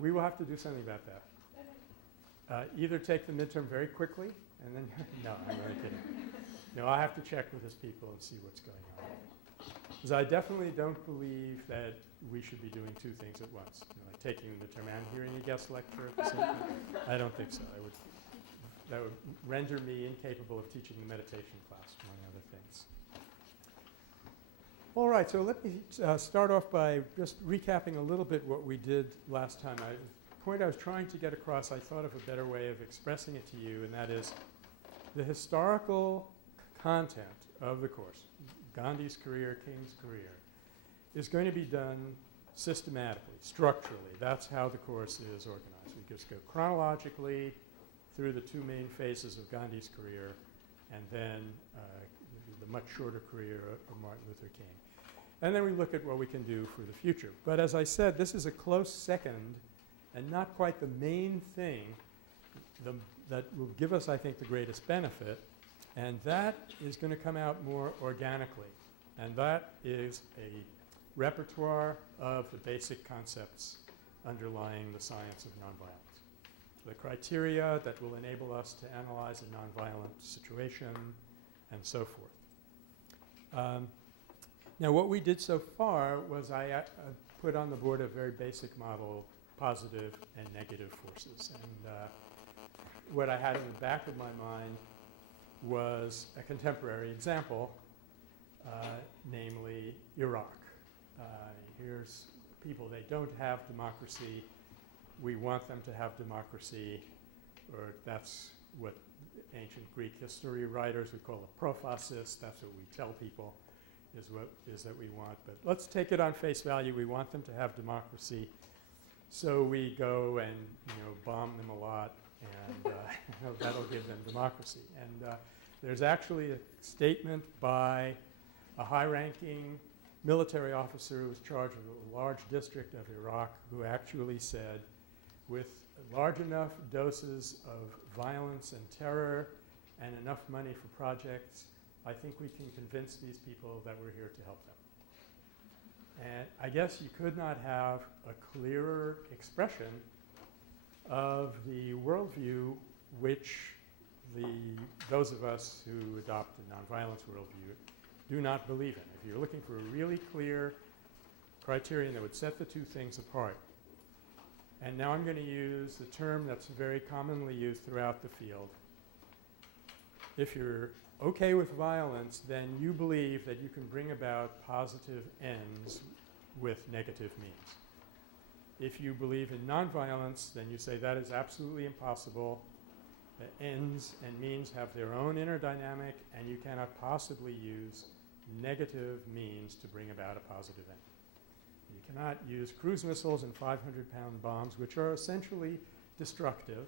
We will have to do something about that. Either take the midterm very quickly and then no, I'm only kidding. No, I have to check with his people and see what's going on. Because I definitely don't believe that we should be doing two things at once, like taking the midterm and hearing a guest lecture at the same time. I don't think so. That would render me incapable of teaching the meditation class, among other things. All right, so let me start off by just recapping a little bit what we did last time. The point I was trying to get across, I thought of a better way of expressing it to you, and that is the historical content of the course, Gandhi's career, King's career, is going to be done systematically, structurally. That's how the course is organized. We just go chronologically through the two main phases of Gandhi's career and then the much shorter career of Martin Luther King. And then we look at what we can do for the future. But as I said, this is a close second and not quite the main thing that will give us, I think, the greatest benefit. And that is going to come out more organically. And that is a repertoire of the basic concepts underlying the science of nonviolence. The criteria that will enable us to analyze a nonviolent situation and so forth. Now what we did so far was I put on the board a very basic model, positive and negative forces. And what I had in the back of my mind was a contemporary example, namely Iraq. Here's people, they don't have democracy. We want them to have democracy, or that's what ancient Greek history writers would call a prophasis. That's what we tell people is that we want. But let's take it on face value. We want them to have democracy. So we go and bomb them a lot, and that'll give them democracy. And there's actually a statement by a high-ranking military officer who was charged with a large district of Iraq who actually said, with large enough doses of violence and terror and enough money for projects, I think we can convince these people that we're here to help them. And I guess you could not have a clearer expression of the worldview which those of us who adopt a nonviolence worldview do not believe in. If you're looking for a really clear criterion that would set the two things apart. And now I'm going to use the term that's very commonly used throughout the field. If you're okay with violence, then you believe that you can bring about positive ends with negative means. If you believe in nonviolence, then you say that is absolutely impossible. The ends and means have their own inner dynamic, and you cannot possibly use negative means to bring about a positive end. You cannot use cruise missiles and 500-pound bombs, which are essentially destructive.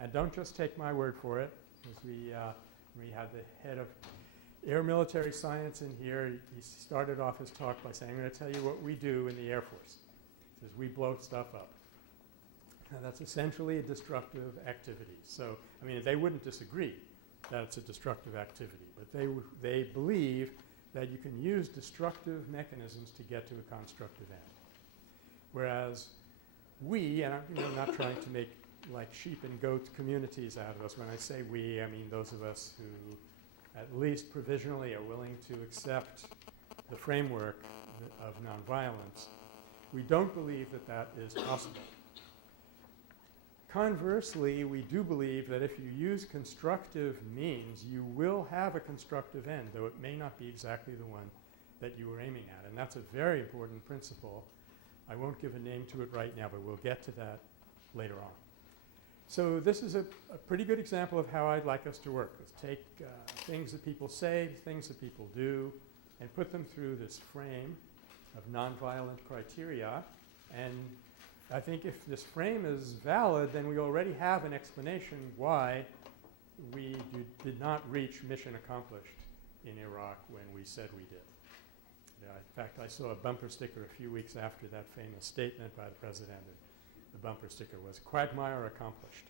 And don't just take my word for it, because we had the head of air military science in here. He started off his talk by saying, I'm going to tell you what we do in the Air Force. He says, we blow stuff up. Now, that's essentially a destructive activity. So, I mean, they wouldn't disagree that it's a destructive activity, but they believe that you can use destructive mechanisms to get to a constructive end. Whereas we, and I'm not trying to make like sheep and goat communities out of us. When I say we, I mean those of us who at least provisionally are willing to accept the framework of nonviolence. We don't believe that that is possible. Conversely, we do believe that if you use constructive means, you will have a constructive end, though it may not be exactly the one that you were aiming at. And that's a very important principle. I won't give a name to it right now, but we'll get to that later on. So this is a pretty good example of how I'd like us to work. Let's take things that people say, things that people do, and put them through this frame of nonviolent criteria. And I think if this frame is valid, then we already have an explanation why we did not reach mission accomplished in Iraq when we said we did. In fact, I saw a bumper sticker a few weeks after that famous statement by the president. The bumper sticker was, "Quagmire accomplished."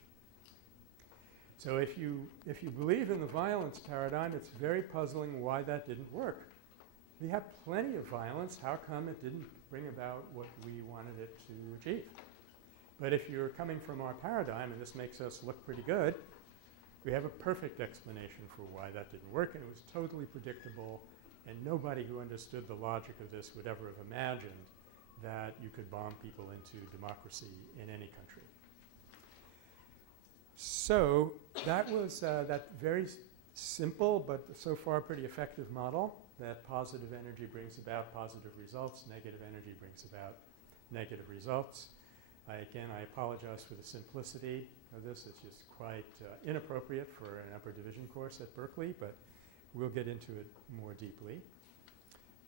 So if you believe in the violence paradigm, it's very puzzling why that didn't work. We had plenty of violence. How come it didn't bring about what we wanted it to achieve? But if you're coming from our paradigm, and this makes us look pretty good, we have a perfect explanation for why that didn't work, and it was totally predictable, and nobody who understood the logic of this would ever have imagined that you could bomb people into democracy in any country. So that was that very simple but so far pretty effective model that positive energy brings about positive results, negative energy brings about negative results. Again, I apologize for the simplicity of this. It's just quite inappropriate for an upper division course at Berkeley, but we'll get into it more deeply.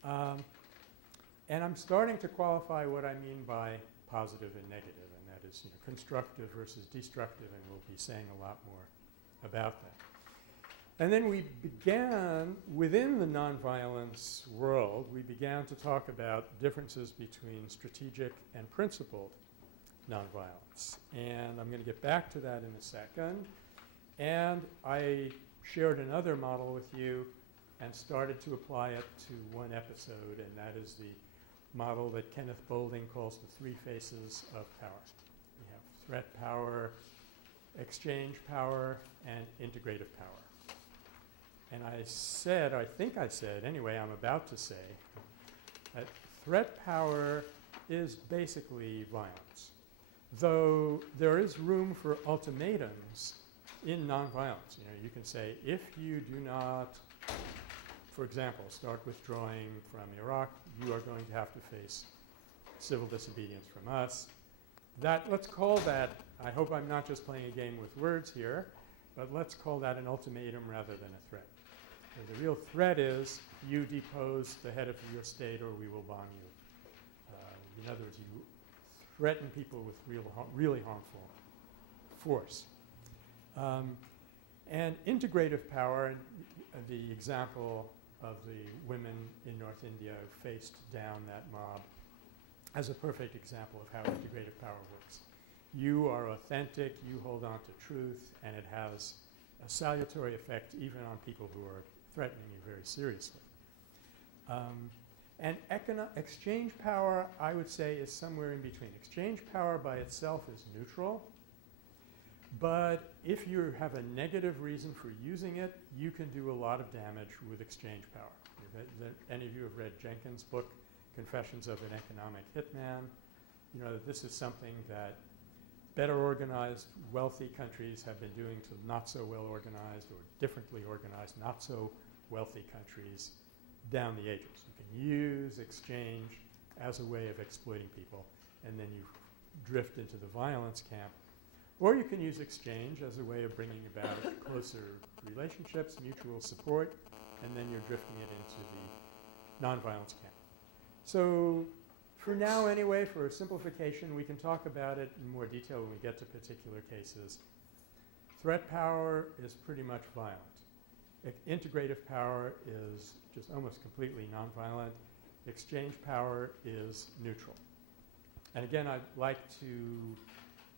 And I'm starting to qualify what I mean by positive and negative, and that is constructive versus destructive, and we'll be saying a lot more about that. And then we began, within the nonviolence world, we began to talk about differences between strategic and principled nonviolence. And I'm going to get back to that in a second. And I shared another model with you and started to apply it to one episode, and that is the model that Kenneth Boulding calls the three faces of power. We have threat power, exchange power, and integrative power. And I said, I think I said, anyway, I'm about to say, that threat power is basically violence, though there is room for ultimatums in nonviolence. You can say, if you do not, for example, start withdrawing from Iraq, you are going to have to face civil disobedience from us. That, let's call that, I hope I'm not just playing a game with words here, but let's call that an ultimatum rather than a threat. So the real threat is you depose the head of your state or we will bomb you. In other words, you threaten people with really harmful force. And integrative power, the example of the women in North India who faced down that mob as a perfect example of how integrative power works. You are authentic, you hold on to truth, and it has a salutary effect even on people who are threatening you very seriously. And exchange power, I would say, is somewhere in between. Exchange power by itself is neutral, but if you have a negative reason for using it, you can do a lot of damage with exchange power. Any of you have read Jenkins' book, Confessions of an Economic Hitman? You know that this is something that better organized, wealthy countries have been doing to not so well organized or differently organized, not so wealthy countries down the ages. You can use exchange as a way of exploiting people, and then you drift into the violence camp. Or you can use exchange as a way of bringing about closer relationships, mutual support, and then you're drifting it into the nonviolence camp. So for now anyway, for simplification, we can talk about it in more detail when we get to particular cases. Threat power is pretty much violent. Integrative power is just almost completely nonviolent. Exchange power is neutral. And again, I'd like to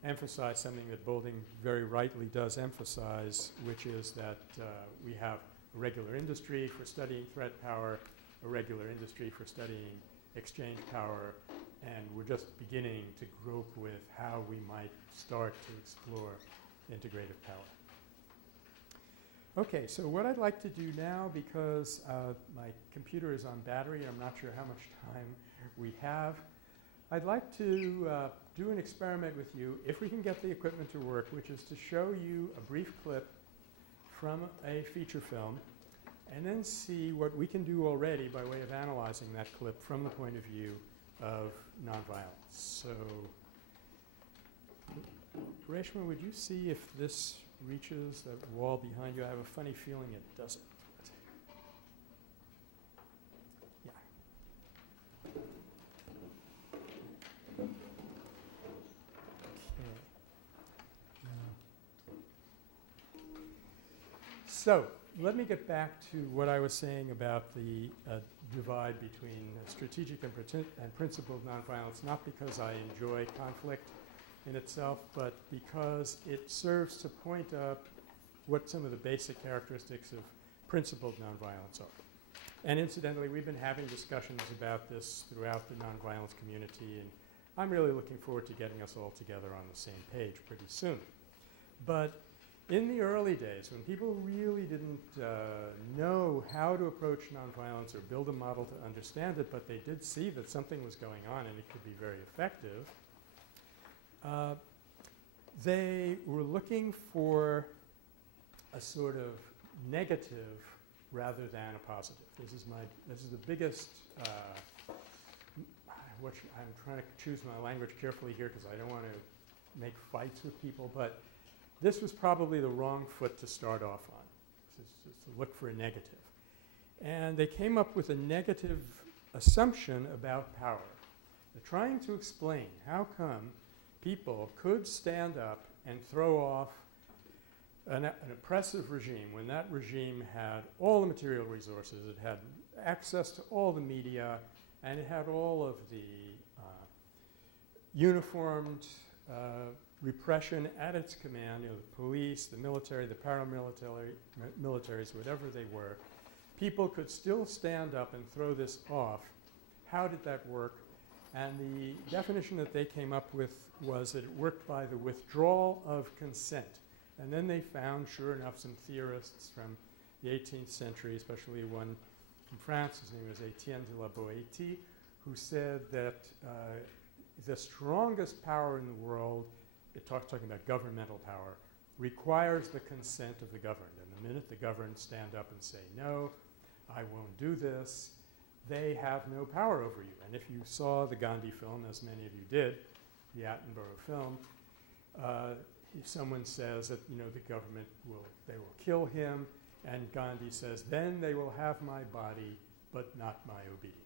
emphasize something that Boulding very rightly does emphasize, which is that we have a regular industry for studying threat power, a regular industry for studying exchange power, and we're just beginning to grope with how we might start to explore integrative power. Okay, so what I'd like to do now, because my computer is on battery, I'm not sure how much time we have, I'd like to do an experiment with you, if we can get the equipment to work, which is to show you a brief clip from a feature film, and then see what we can do already by way of analyzing that clip from the point of view of nonviolence. So, Reshma, would you see if this reaches that wall behind you? I have a funny feeling it doesn't. Yeah. So let me get back to what I was saying about the divide between strategic and principled nonviolence, not because I enjoy conflict in itself, but because it serves to point up what some of the basic characteristics of principled nonviolence are. And incidentally, we've been having discussions about this throughout the nonviolence community, and I'm really looking forward to getting us all together on the same page pretty soon. But in the early days, when people really didn't know how to approach nonviolence or build a model to understand it, but they did see that something was going on and it could be very effective, they were looking for a sort of negative rather than a positive. This is the biggest. I'm trying to choose my language carefully here because I don't want to make fights with people, but this was probably the wrong foot to start off on. It's to look for a negative. And they came up with a negative assumption about power. They're trying to explain how come people could stand up and throw off an oppressive regime when that regime had all the material resources, it had access to all the media, and it had all of the uniformed repression at its command, the police, the military, the paramilitaries, whatever they were. People could still stand up and throw this off. How did that work? And the definition that they came up with was that it worked by the withdrawal of consent. And then they found, sure enough, some theorists from the 18th century, especially one from France, his name was Etienne de la Boétie, who said that the strongest power in the world, talking about governmental power, requires the consent of the governed. And the minute the governed stand up and say, no, I won't do this, they have no power over you. And if you saw the Gandhi film, as many of you did, the Attenborough film, someone says that the government will kill him, and Gandhi says, then they will have my body, but not my obedience.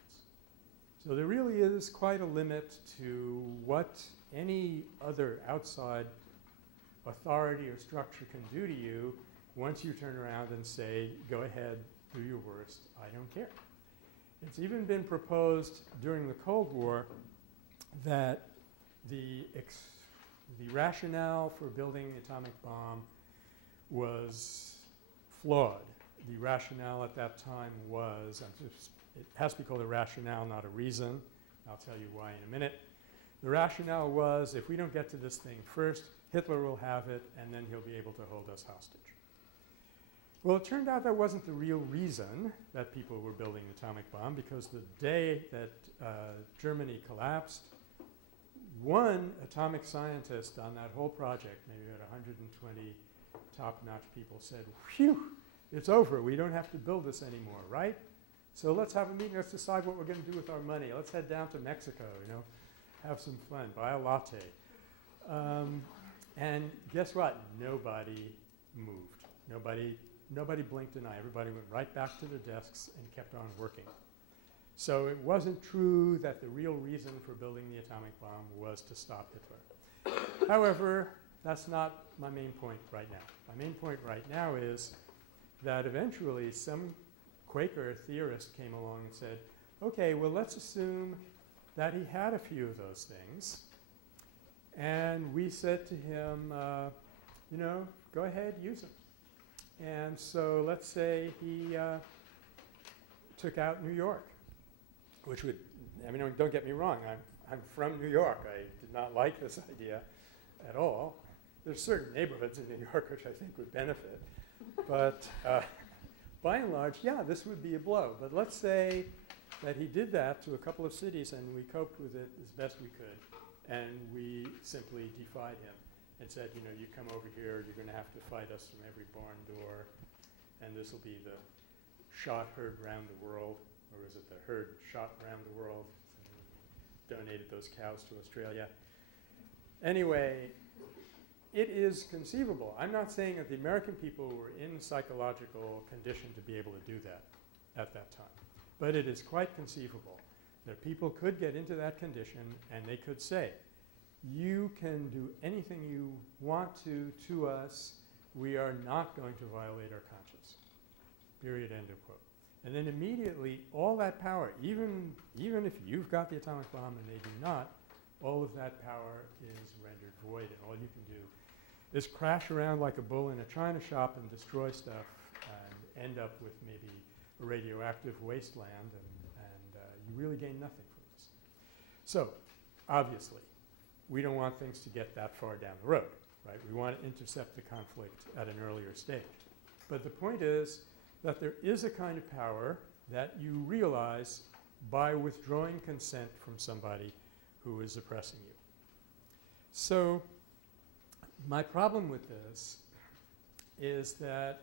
So there really is quite a limit to what any other outside authority or structure can do to you once you turn around and say, go ahead, do your worst, I don't care. It's even been proposed during the Cold War that the rationale for building the atomic bomb was flawed. The rationale at that time was, it has to be called a rationale, not a reason. I'll tell you why in a minute. The rationale was, if we don't get to this thing first, Hitler will have it, and then he'll be able to hold us hostage. Well, it turned out that wasn't the real reason that people were building the atomic bomb, because the day that Germany collapsed, one atomic scientist on that whole project, maybe about 120 top-notch people, said, phew, it's over. We don't have to build this anymore, right? So let's have a meeting. Let's decide what we're going to do with our money. Let's head down to Mexico, have some fun, buy a latte. And guess what? Nobody moved. Nobody blinked an eye. Everybody went right back to their desks and kept on working. So it wasn't true that the real reason for building the atomic bomb was to stop Hitler. However, that's not my main point right now. My main point right now is that eventually some Quaker theorist came along and said, okay, well, let's assume that he had a few of those things. And we said to him, go ahead, use them. And so let's say he took out New York, which would, don't get me wrong, I'm from New York. I did not like this idea at all. There's certain neighborhoods in New York which I think would benefit. But by and large, yeah, this would be a blow. But let's say that he did that to a couple of cities and we coped with it as best we could. And we simply defied him and said, you come over here, you're going to have to fight us from every barn door, and this will be the shot heard round the world, or is it the herd shot round the world? So donated those cows to Australia. Anyway, it is conceivable. I'm not saying that the American people were in psychological condition to be able to do that at that time, but it is quite conceivable that people could get into that condition and they could say, you can do anything you want to us. We are not going to violate our conscience. Period, end of quote. And then immediately all that power, even if you've got the atomic bomb and they do not, all of that power is rendered void, and all you can do is crash around like a bull in a china shop and destroy stuff and end up with maybe a radioactive wasteland, and you really gain nothing from this. So obviously. We don't want things to get that far down the road, right? We want to intercept the conflict at an earlier stage. But the point is that there is a kind of power that you realize by withdrawing consent from somebody who is oppressing you. So my problem with this is that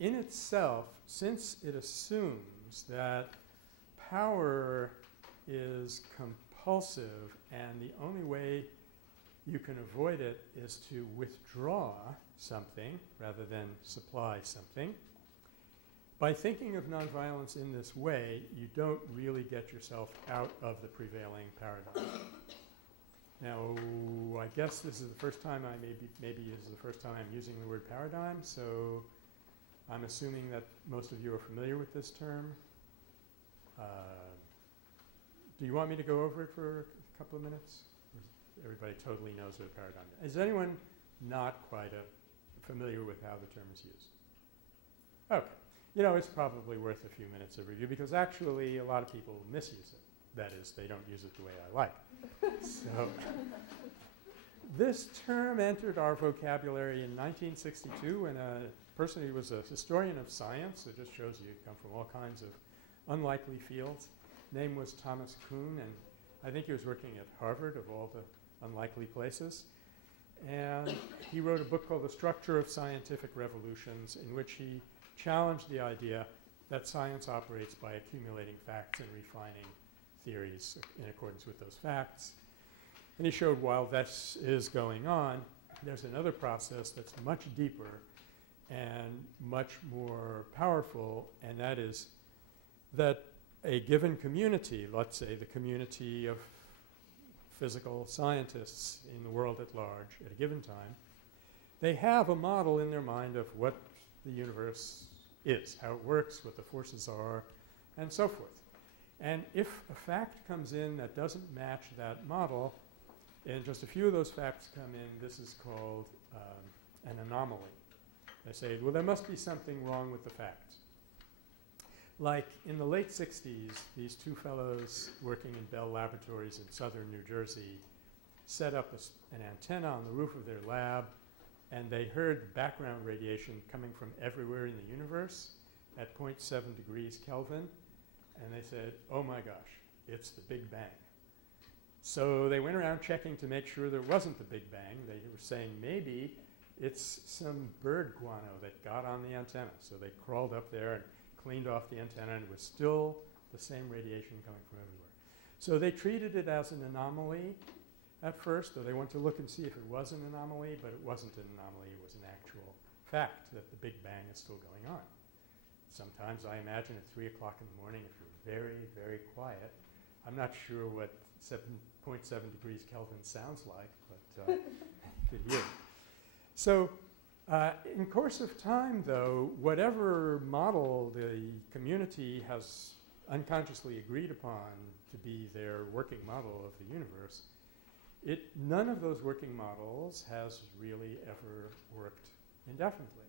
in itself, since it assumes that power is compulsive and the only way you can avoid it is to withdraw something rather than supply something, by thinking of nonviolence in this way, you don't really get yourself out of the prevailing paradigm. Now, I guess this is the first time maybe this is the first time I'm using the word paradigm, so I'm assuming that most of you are familiar with this term. Do you want me to go over it for a couple of minutes? Or everybody totally knows what a paradigm is. Is anyone not quite familiar with how the term is used? Okay. You know, it's probably worth a few minutes of review because actually a lot of people misuse it. That is, they don't use it the way I like. So this term entered our vocabulary in 1962 when a person who was a historian of science, it just shows you come from all kinds of unlikely fields. Name was Thomas Kuhn, and I think he was working at Harvard of all the unlikely places. And he wrote a book called The Structure of Scientific Revolutions, in which he challenged the idea that science operates by accumulating facts and refining theories in accordance with those facts. And he showed while this is going on, there's another process that's much deeper and much more powerful, and that is that a given community, let's say the community of physical scientists in the world at large at a given time, they have a model in their mind of what the universe is, how it works, what the forces are, and so forth. And if a fact comes in that doesn't match that model, and just a few of those facts come in, this is called an anomaly. They say, well, there must be something wrong with the facts. Like in the late 60s, these two fellows working in Bell Laboratories in southern New Jersey set up an antenna on the roof of their lab, and they heard background radiation coming from everywhere in the universe at 0.7 degrees Kelvin. And they said, oh my gosh, it's the Big Bang. So they went around checking to make sure there wasn't the Big Bang. They were saying maybe it's some bird guano that got on the antenna. So they crawled up there and cleaned off the antenna, and it was still the same radiation coming from everywhere. So they treated it as an anomaly at first, though they wanted to look and see if it was an anomaly, but it wasn't an anomaly. It was an actual fact that the Big Bang is still going on. Sometimes I imagine at 3 o'clock in the morning, if you're very, very quiet, I'm not sure what 7.7 degrees Kelvin sounds like, but you could hear it. So in course of time, though, whatever model the community has unconsciously agreed upon to be their working model of the universe, none of those working models has really ever worked indefinitely.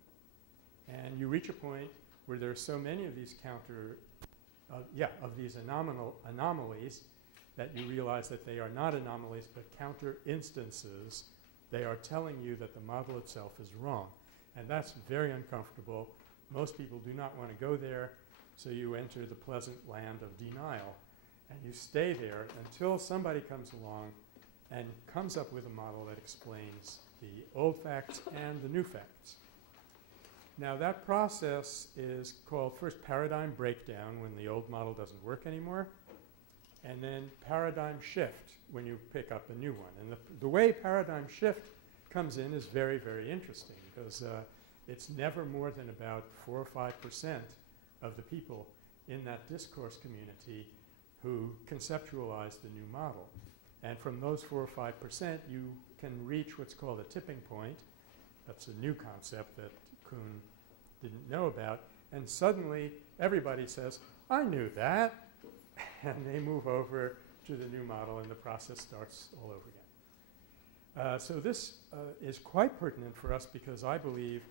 And you reach a point where there are so many of these anomalies that you realize that they are not anomalies but counter instances. They are telling you that the model itself is wrong. And that's very uncomfortable. Most people do not want to go there, so you enter the pleasant land of denial. And you stay there until somebody comes along and comes up with a model that explains the old facts and the new facts. Now that process is called first paradigm breakdown when the old model doesn't work anymore, and then paradigm shift when you pick up a new one. And the way paradigm shift comes in is very, very interesting because it's never more than about 4 or 5% of the people in that discourse community who conceptualize the new model. And from those 4 or 5%, you can reach what's called a tipping point. That's a new concept that Kuhn didn't know about. And suddenly, everybody says, I knew that. And they move over to the new model, and the process starts all over again. So this is quite pertinent for us because I believe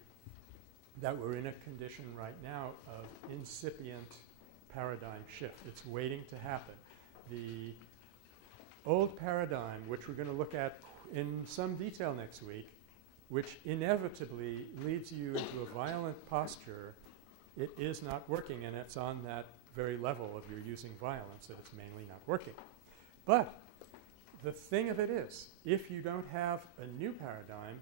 that we're in a condition right now of incipient paradigm shift. It's waiting to happen. old paradigm, which we're going to look at in some detail next week, which inevitably leads you into a violent posture, it is not working, and it's on that very level of your using violence that it's mainly not working. But the thing of it is, if you don't have a new paradigm,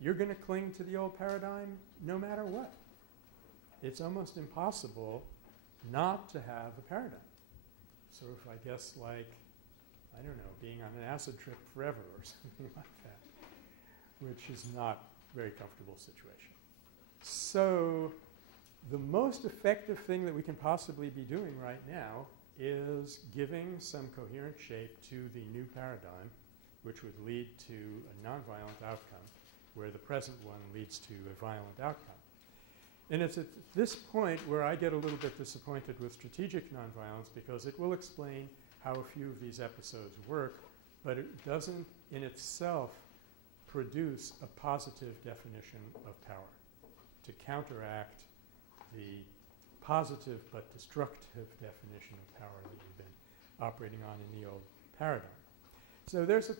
you're going to cling to the old paradigm no matter what. It's almost impossible not to have a paradigm. Sort of, I guess, like, I don't know, being on an acid trip forever or something like that, which is not a very comfortable situation. So the most effective thing that we can possibly be doing right now is giving some coherent shape to the new paradigm, which would lead to a nonviolent outcome, where the present one leads to a violent outcome. And it's at this point where I get a little bit disappointed with strategic nonviolence, because it will explain how a few of these episodes work, but it doesn't in itself produce a positive definition of power to counteract the positive but destructive definition of power that we've been operating on in the old paradigm. So there's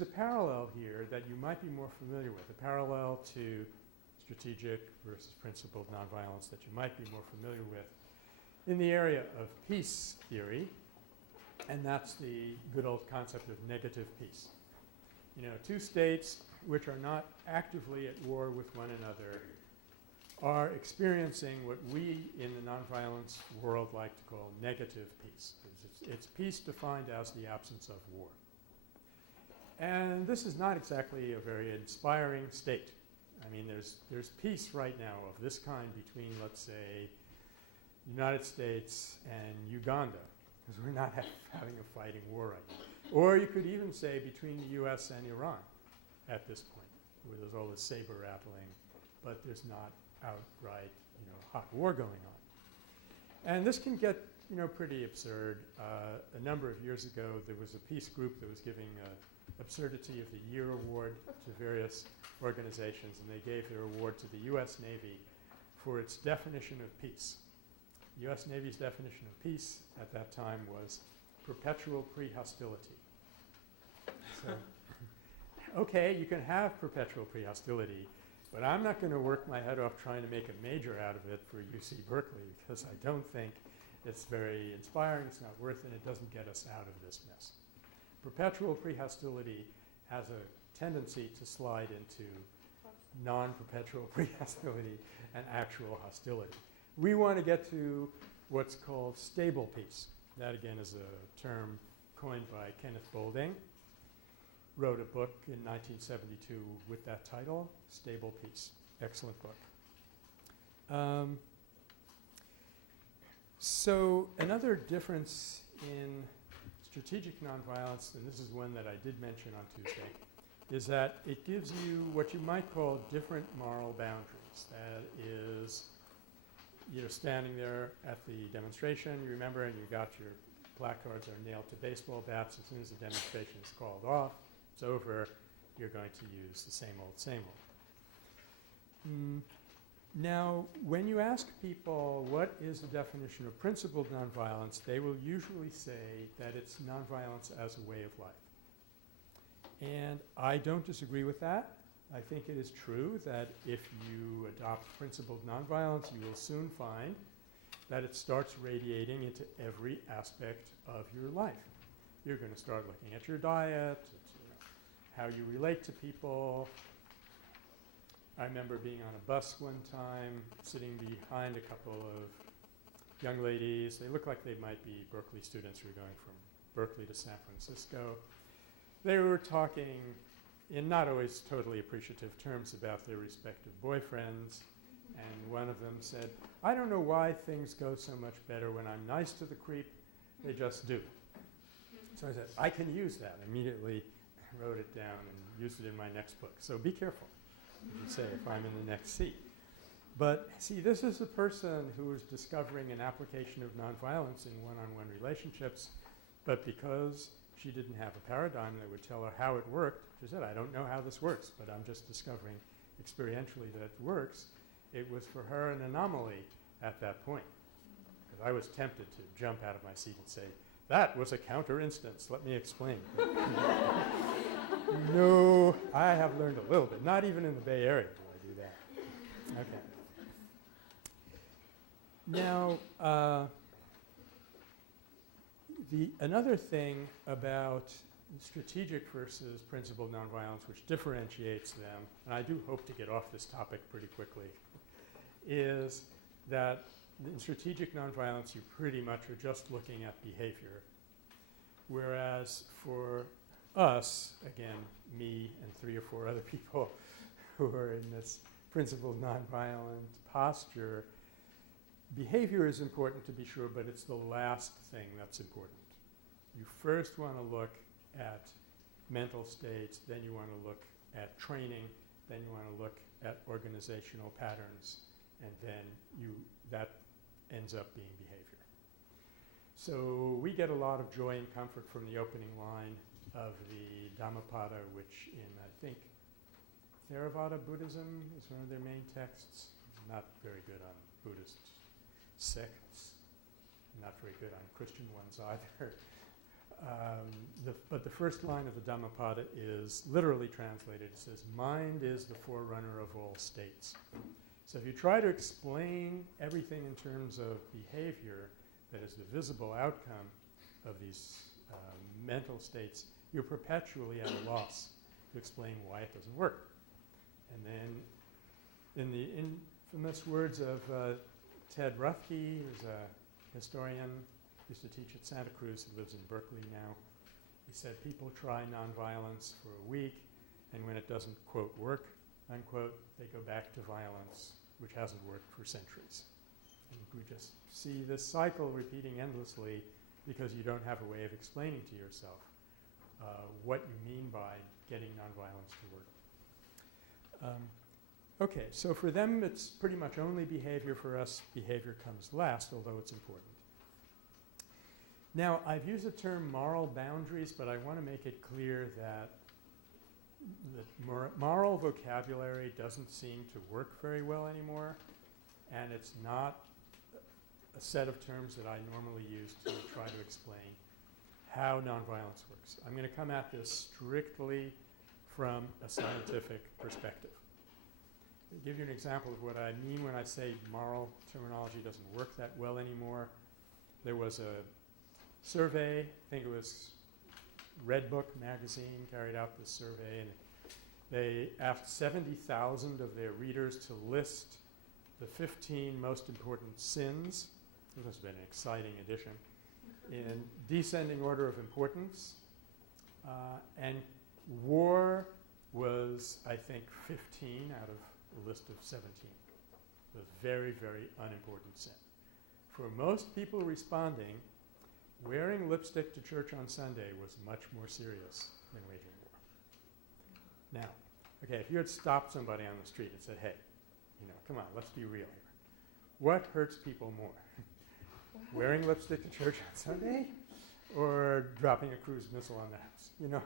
a parallel here that you might be more familiar with, a parallel to strategic versus principled nonviolence that you might be more familiar with in the area of peace theory, and that's the good old concept of negative peace. You know, two states which are not actively at war with one another are experiencing what we in the nonviolence world like to call negative peace. It's peace defined as the absence of war. And this is not exactly a very inspiring state. I mean, there's peace right now of this kind between, let's say, United States and Uganda, because we're not having a fighting war right now. Or you could even say between the U.S. and Iran at this point, where there's all this saber rattling, but there's not outright, hot war going on. And this can get, pretty absurd. A number of years ago, there was a peace group that was giving Absurdity of the Year award to various organizations, and they gave their award to the U.S. Navy for its definition of peace. The U.S. Navy's definition of peace at that time was perpetual pre-hostility. So, okay, you can have perpetual pre-hostility, but I'm not going to work my head off trying to make a major out of it for UC Berkeley, because I don't think it's very inspiring, it's not worth it, it doesn't get us out of this mess. Perpetual pre-hostility has a tendency to slide into non-perpetual pre-hostility and actual hostility. We want to get to what's called stable peace. That, again, is a term coined by Kenneth Boulding. Wrote a book in 1972 with that title, Stable Peace. Excellent book. So another difference in strategic nonviolence, and this is one that I did mention on Tuesday, is that it gives you what you might call different moral boundaries. That is, you're standing there at the demonstration, you remember, and you got your placards are nailed to baseball bats. As soon as the demonstration is called off, it's over, you're going to use the same old. Now, when you ask people what is the definition of principled nonviolence, they will usually say that it's nonviolence as a way of life. And I don't disagree with that. I think it is true that if you adopt principled nonviolence, you will soon find that it starts radiating into every aspect of your life. You're going to start looking at your diet, how you relate to people. I remember being on a bus one time, sitting behind a couple of young ladies. They looked like they might be Berkeley students who were going from Berkeley to San Francisco. They were talking in not always totally appreciative terms about their respective boyfriends, and one of them said, "I don't know why things go so much better when I'm nice to the creep, they just do." So I said, I can use that. Immediately wrote it down and used it in my next book. So be careful, you say, if I'm in the next seat. But see, this is a person who is discovering an application of nonviolence in one-on-one relationships, but because she didn't have a paradigm that would tell her how it worked, she said, I don't know how this works, but I'm just discovering experientially that it works. It was for her an anomaly at that point. Because I was tempted to jump out of my seat and say, that was a counter instance. Let me explain. No, I have learned a little bit. Not even in the Bay Area do I do that. Okay. Now, another thing about strategic versus principled nonviolence, which differentiates them, and I do hope to get off this topic pretty quickly, is that in strategic nonviolence you pretty much are just looking at behavior, whereas for us, again, me and 3 or 4 other people who are in this principled nonviolent posture, behavior is important to be sure, but it's the last thing that's important. You first want to look at mental states, then you want to look at training, then you want to look at organizational patterns, and then that ends up being behavior. So we get a lot of joy and comfort from the opening line of the Dhammapada, which in, I think, Theravada Buddhism is one of their main texts. Not very good on Buddhist sects, not very good on Christian ones either. But the first line of the Dhammapada is literally translated. It says, mind is the forerunner of all states. So if you try to explain everything in terms of behavior that is the visible outcome of these mental states, you're perpetually at a loss to explain why it doesn't work. And then in the infamous words of Ted Ruthke, who's a historian, used to teach at Santa Cruz, who lives in Berkeley now. He said people try nonviolence for a week, and when it doesn't, quote, work, unquote, they go back to violence, which hasn't worked for centuries. And we just see this cycle repeating endlessly because you don't have a way of explaining to yourself what you mean by getting nonviolence to work. Okay, so for them it's pretty much only behavior. For us, behavior comes last, although it's important. Now, I've used the term moral boundaries, but I want to make it clear that the moral vocabulary doesn't seem to work very well anymore, and it's not a set of terms that I normally use to try to explain how nonviolence works. I'm going to come at this strictly from a scientific perspective. I'll give you an example of what I mean when I say moral terminology doesn't work that well anymore. There was a survey, I think it was Red Book magazine carried out this survey, and they asked 70,000 of their readers to list the 15 most important sins. This has been an exciting edition. In descending order of importance. And war was, I think, 15 out of a list of 17. It was a very, very unimportant sin. For most people responding, wearing lipstick to church on Sunday was much more serious than waging war. Now, okay, if you had stopped somebody on the street and said, hey, come on, let's be real here. What hurts people more? Wearing lipstick to church on Sunday or dropping a cruise missile on the house?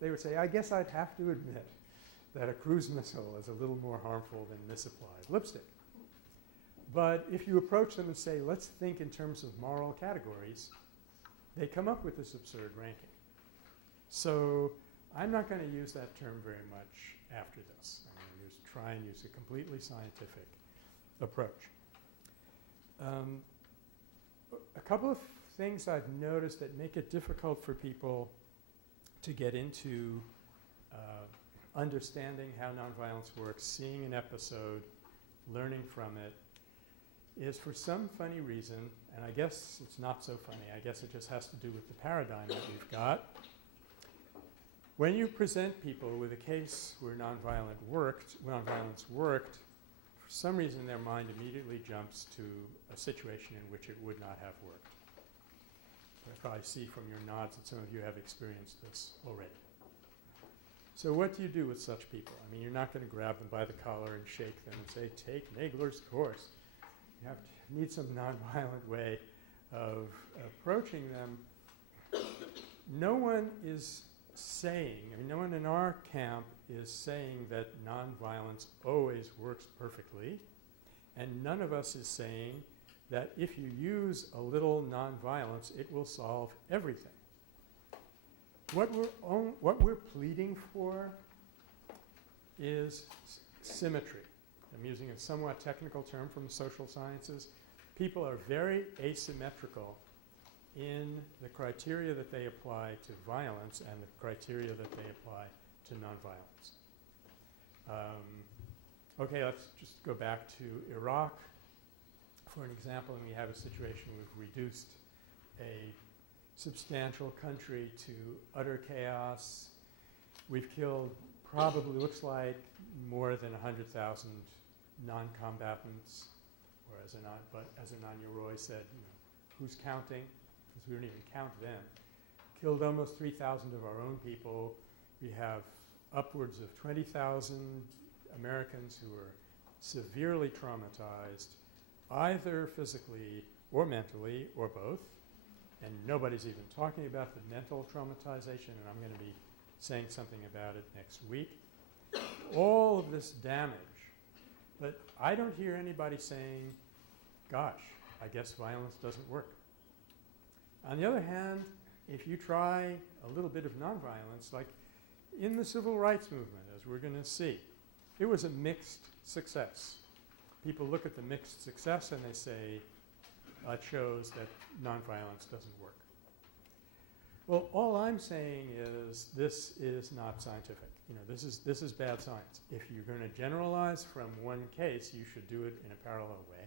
They would say, I guess I'd have to admit that a cruise missile is a little more harmful than misapplied lipstick. But if you approach them and say, let's think in terms of moral categories, they come up with this absurd ranking. So I'm not going to use that term very much after this. I'm going to try and use a completely scientific approach. A couple of things I've noticed that make it difficult for people to get into understanding how nonviolence works, seeing an episode, learning from it, is for some funny reason, and I guess it's not so funny, I guess it just has to do with the paradigm that we've got. When you present people with a case where nonviolence worked, for some reason their mind immediately jumps to a situation in which it would not have worked. I probably see from your nods that some of you have experienced this already. So what do you do with such people? I mean, you're not going to grab them by the collar and shake them and say, take Nagler's course. You need some nonviolent way of approaching them. No one is saying, no one in our camp is saying that nonviolence always works perfectly, and none of us is saying that if you use a little nonviolence, it will solve everything. What we're pleading for is symmetry. I'm using a somewhat technical term from the social sciences. People are very asymmetrical in the criteria that they apply to violence and the criteria that they apply to nonviolence. Okay, let's just go back to Iraq for an example, and we have a situation we've reduced a substantial country to utter chaos. We've killed probably looks like more than 100,000 non-combatants, or as Ananya Roy said, you know, who's counting? Because we don't even count them. Killed almost 3,000 of our own people. We have upwards of 20,000 Americans who are severely traumatized, either physically or mentally or both. And nobody's even talking about the mental traumatization, and I'm going to be saying something about it next week. All of this damage, but I don't hear anybody saying, gosh, I guess violence doesn't work. On the other hand, if you try a little bit of nonviolence, like in the civil rights movement, as we're going to see, it was a mixed success. People look at the mixed success and they say, it shows that nonviolence doesn't work. Well, all I'm saying is this is not scientific. You know, this is bad science. If you're going to generalize from one case, you should do it in a parallel way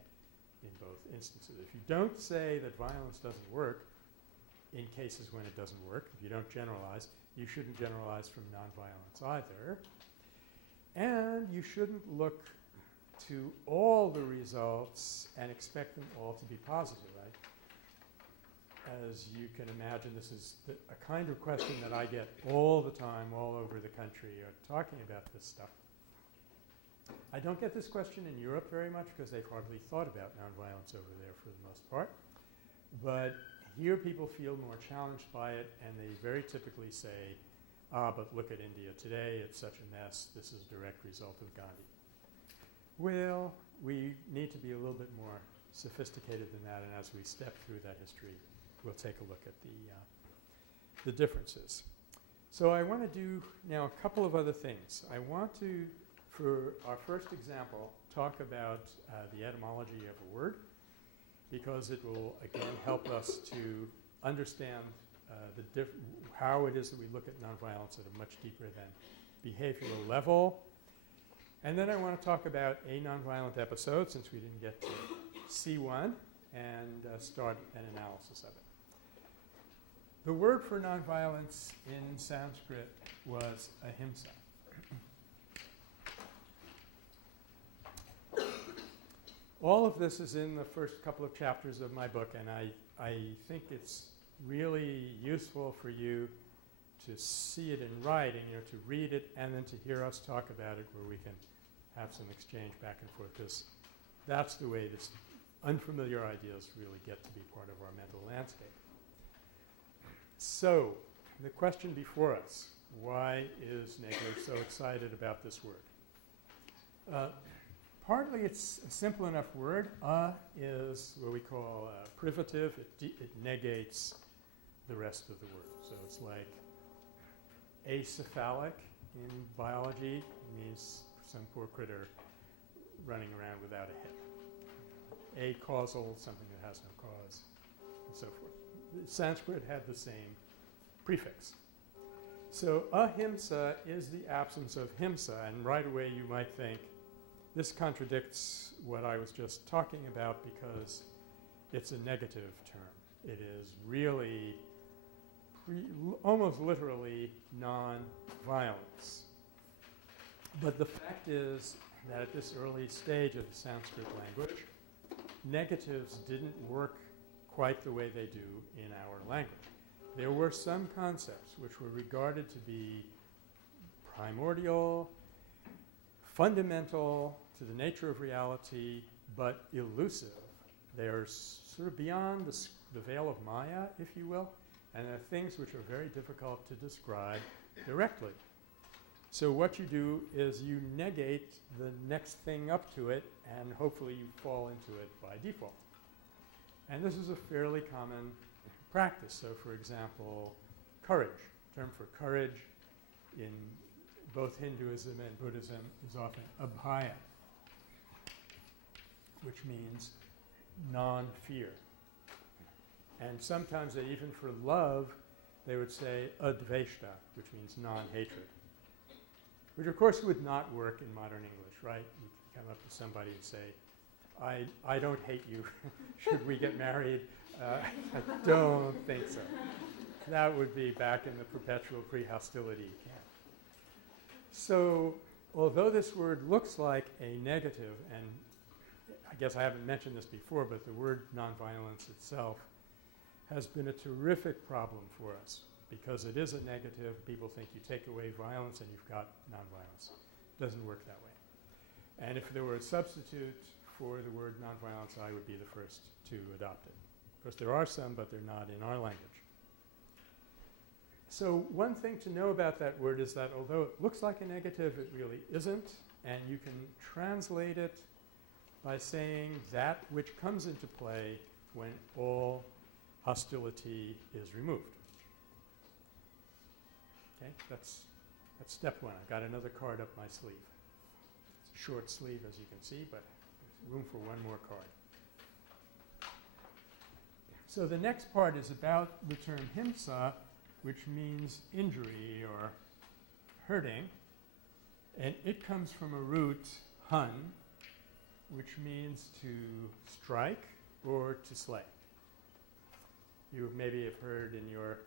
in both instances. If you don't say that violence doesn't work in cases when it doesn't work, if you don't generalize, you shouldn't generalize from nonviolence either. And you shouldn't look to all the results and expect them all to be positive, right? As you can imagine, this is a kind of question that I get all the time, all over the country, talking about this stuff. I don't get this question in Europe very much because they've hardly thought about nonviolence over there for the most part. But here people feel more challenged by it, and they very typically say, but look at India today, it's such a mess, this is a direct result of Gandhi. Well, we need to be a little bit more sophisticated than that, and as we step through that history, we'll take a look at the differences. So I want to do now a couple of other things. I want to, for our first example, talk about the etymology of a word, because it will, again, help us to understand how it is that we look at nonviolence at a much deeper than behavioral level. And then I want to talk about a nonviolent episode, since we didn't get to see one, and start an analysis of it. The word for nonviolence in Sanskrit was ahimsa. All of this is in the first couple of chapters of my book, and I think it's really useful for you to see it in writing, you know, to read it and then to hear us talk about it, where we can have some exchange back and forth, because that's the way this unfamiliar ideas really get to be part of our mental landscape. So, the question before us, why is Nagler so excited about this word? Partly it's a simple enough word. Is what we call privative. It negates the rest of the word. So it's like acephalic in biology means some poor critter running around without a head. Acausal, something that has no cause, and so forth. Sanskrit had the same prefix. So ahimsa is the absence of himsa, and right away you might think this contradicts what I was just talking about, because it's a negative term. It is really almost literally non-violence. But the fact is that at this early stage of the Sanskrit language, negatives didn't work quite the way they do in our language. There were some concepts which were regarded to be primordial, fundamental to the nature of reality, but elusive. They're sort of beyond the veil of Maya, if you will, and they're things which are very difficult to describe directly. So what you do is you negate the next thing up to it, and hopefully you fall into it by default. And this is a fairly common practice. So, for example, courage, term for courage in both Hinduism and Buddhism is often abhaya, which means non-fear. And sometimes even for love, they would say adveshta, which means non-hatred, which of course would not work in modern English, right? You come up to somebody and say, I don't hate you. Should we get married? I don't think so. That would be back in the perpetual pre-hostility camp. So although this word looks like a negative, and I guess I haven't mentioned this before, but the word nonviolence itself has been a terrific problem for us because it is a negative. People think you take away violence and you've got nonviolence. It doesn't work that way. And if there were a substitute for the word nonviolence, I would be the first to adopt it. Of course, there are some, but they're not in our language. So one thing to know about that word is that although it looks like a negative, it really isn't. And you can translate it by saying that which comes into play when all hostility is removed. Okay, that's step one. I've got another card up my sleeve. It's a short sleeve, as you can see, but there's room for one more card. So the next part is about the term himsa, which means injury or hurting. And it comes from a root, hun, which means to strike or to slay. You maybe have heard in your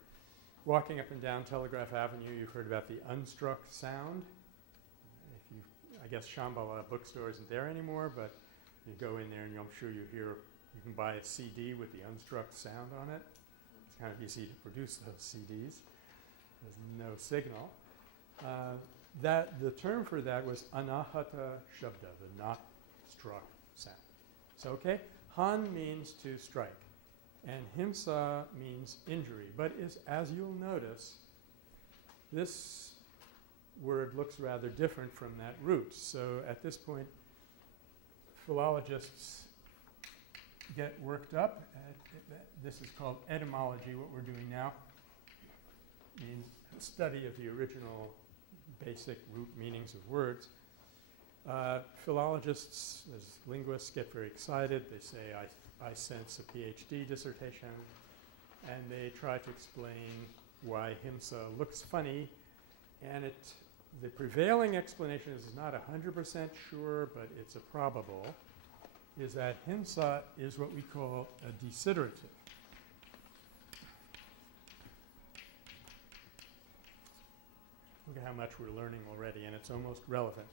walking up and down Telegraph Avenue, you've heard about the unstruck sound. I guess Shambhala bookstore isn't there anymore, but you go in there and I'm sure you can buy a CD with the unstruck sound on it. It's kind of easy to produce those CDs. There's no signal. The term for that was anahata shabda, the not struck sound. So, okay, han means to strike, and himsa means injury. But as you'll notice, this word looks rather different from that root. So at this point, philologists get worked up. This is called etymology, what we're doing now. Means study of the original basic root meanings of words. Philologists, as linguists, get very excited. They say, I sense a PhD dissertation, and they try to explain why himsa looks funny. And the prevailing explanation is not 100% sure, but it's a probable, is that himsa is what we call a desiderative. Look at how much we're learning already, and it's almost relevant.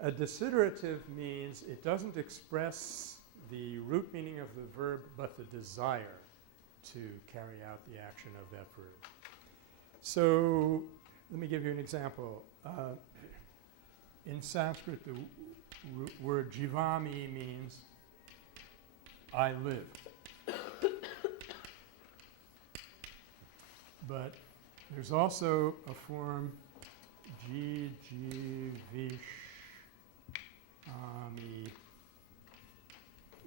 A desiderative means it doesn't express the root meaning of the verb, but the desire to carry out the action of that verb. So let me give you an example. In Sanskrit, the word jivami means I live. But there's also a form jivishami,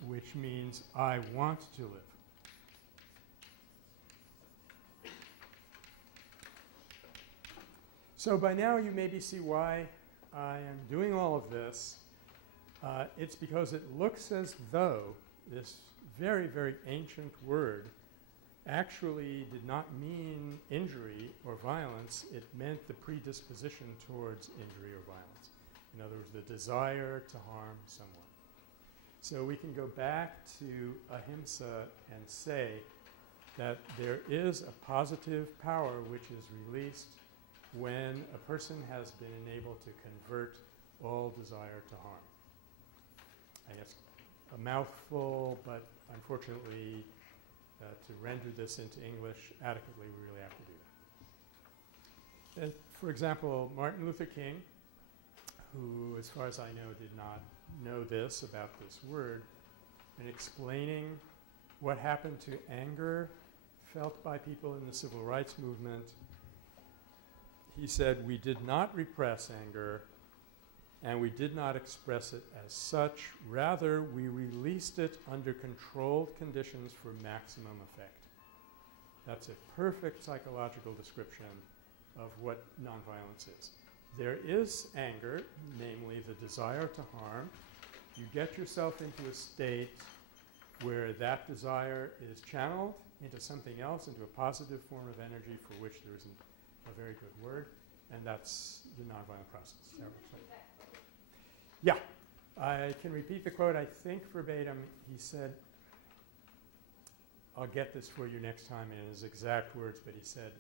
which means I want to live. So by now you maybe see why I am doing all of this. It's because it looks as though this very, very ancient word actually did not mean injury or violence. It meant the predisposition towards injury or violence. In other words, the desire to harm someone. So we can go back to ahimsa and say that there is a positive power which is released when a person has been enabled to convert all desire to harm. I guess a mouthful, but unfortunately, to render this into English adequately, we really have to do that. For example, Martin Luther King, who, as far as I know, did not know this about this word, in explaining what happened to anger felt by people in the civil rights movement, he said, "We did not repress anger, and we did not express it as such. Rather, we released it under controlled conditions for maximum effect. That's a perfect psychological description of what nonviolence is. There is anger, namely the desire to harm. You get yourself into a state where that desire is channeled into something else, into a positive form of energy for which there isn't a very good word, and that's the nonviolent process. Yeah, I can repeat the quote, I think verbatim. He said, I'll get this for you next time in his exact words, but he said,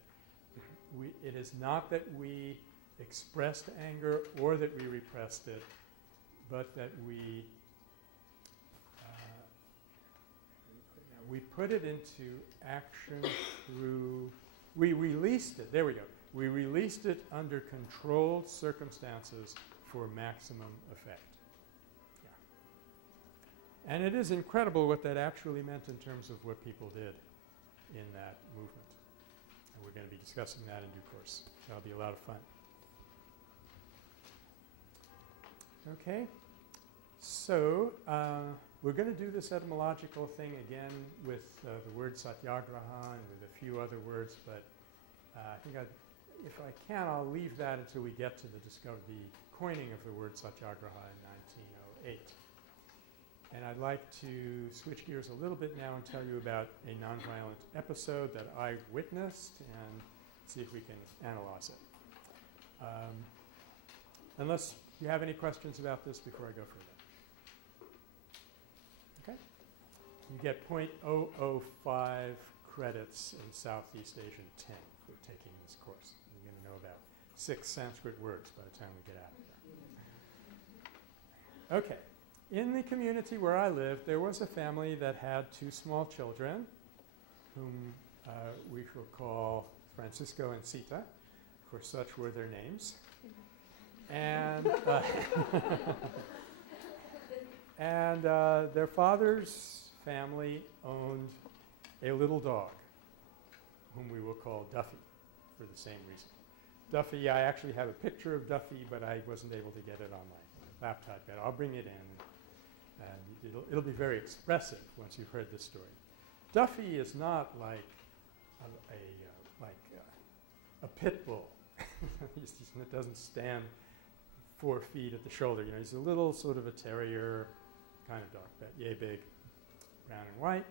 it is not that we expressed anger or that we repressed it, but that we put it into action through, we released it, there we go. We released it under controlled circumstances for maximum effect. Yeah. And it is incredible what that actually meant in terms of what people did in that movement. And we're going to be discussing that in due course. That'll be a lot of fun. Okay. So we're going to do this etymological thing again with the word satyagraha and with a few other words, but I think if I can, I'll leave that until we get to the coining of the word satyagraha in 1908. And I'd like to switch gears a little bit now and tell you about a nonviolent episode that I witnessed and see if we can analyze it. Unless you have any questions about this before I go further. Okay? You get 0.005 credits in Southeast Asian 10 for taking this course. You're going to know about 6 Sanskrit words by the time we get out of here. Okay. In the community where I lived, there was a family that had 2 small children whom we shall call Francisco and Sita, for such were their names. And their father's family owned a little dog whom we will call Duffy for the same reason. Duffy, I actually have a picture of Duffy, but I wasn't able to get it on my laptop yet. I'll bring it in, and it'll be very expressive once you've heard this story. Duffy is not like a pit bull. It doesn't stand 4 feet at the shoulder. You know, he's a little sort of a terrier kind of dog, but yay big, brown and white.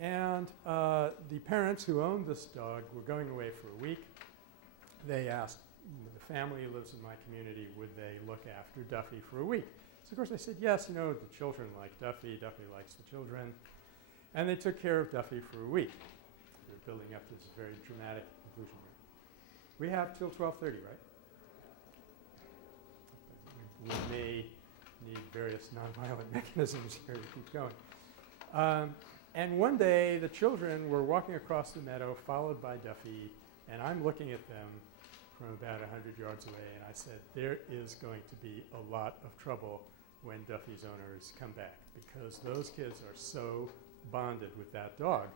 And the parents who owned this dog were going away for a week. They asked the family who lives in my community, would they look after Duffy for a week? So, of course, I said, yes, you know, the children like Duffy. Duffy likes the children. And they took care of Duffy for a week. They're building up this very dramatic conclusion here. We have till 12:30, right? We may need various nonviolent mechanisms here to keep going. And one day, the children were walking across the meadow, followed by Duffy, and I'm looking at them from about 100 yards away, and I said, there is going to be a lot of trouble when Duffy's owners come back, because those kids are so bonded with that dog,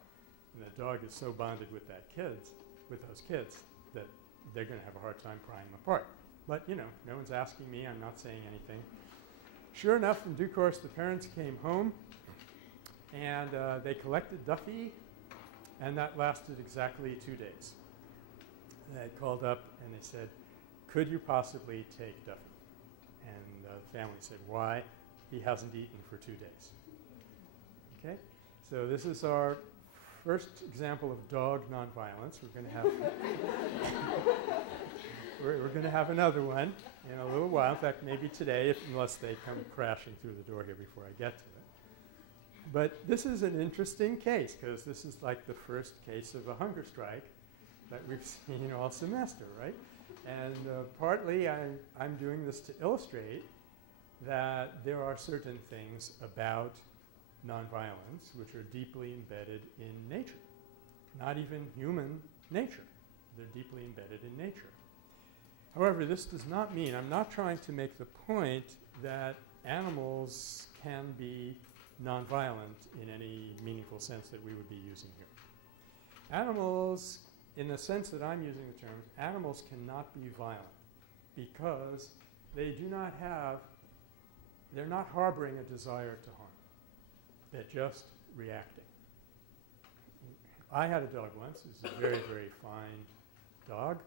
and the dog is so bonded with those kids, that they're going to have a hard time prying them apart. But, you know, no one's asking me. I'm not saying anything. Sure enough, in due course, the parents came home, and they collected Duffy, and that lasted exactly 2 days. They called up, and they said, could you possibly take Duffy? And the family said, why? He hasn't eaten for 2 days. Okay? So this is our first example of dog nonviolence. We're going to have we're going to have another one in a little while. In fact, maybe today, unless they come crashing through the door here before I get to it. But this is an interesting case, because this is like the first case of a hunger strike that we've seen all semester, right? And partly I'm doing this to illustrate that there are certain things about nonviolence which are deeply embedded in nature. Not even human nature. They're deeply embedded in nature. However, this does not mean, I'm not trying to make the point that animals can be nonviolent in any meaningful sense that we would be using here. Animals, in the sense that I'm using the terms, animals cannot be violent because they do not have, they're not harboring a desire to harm. They're just reacting. I had a dog once. It was a very, very fine dog.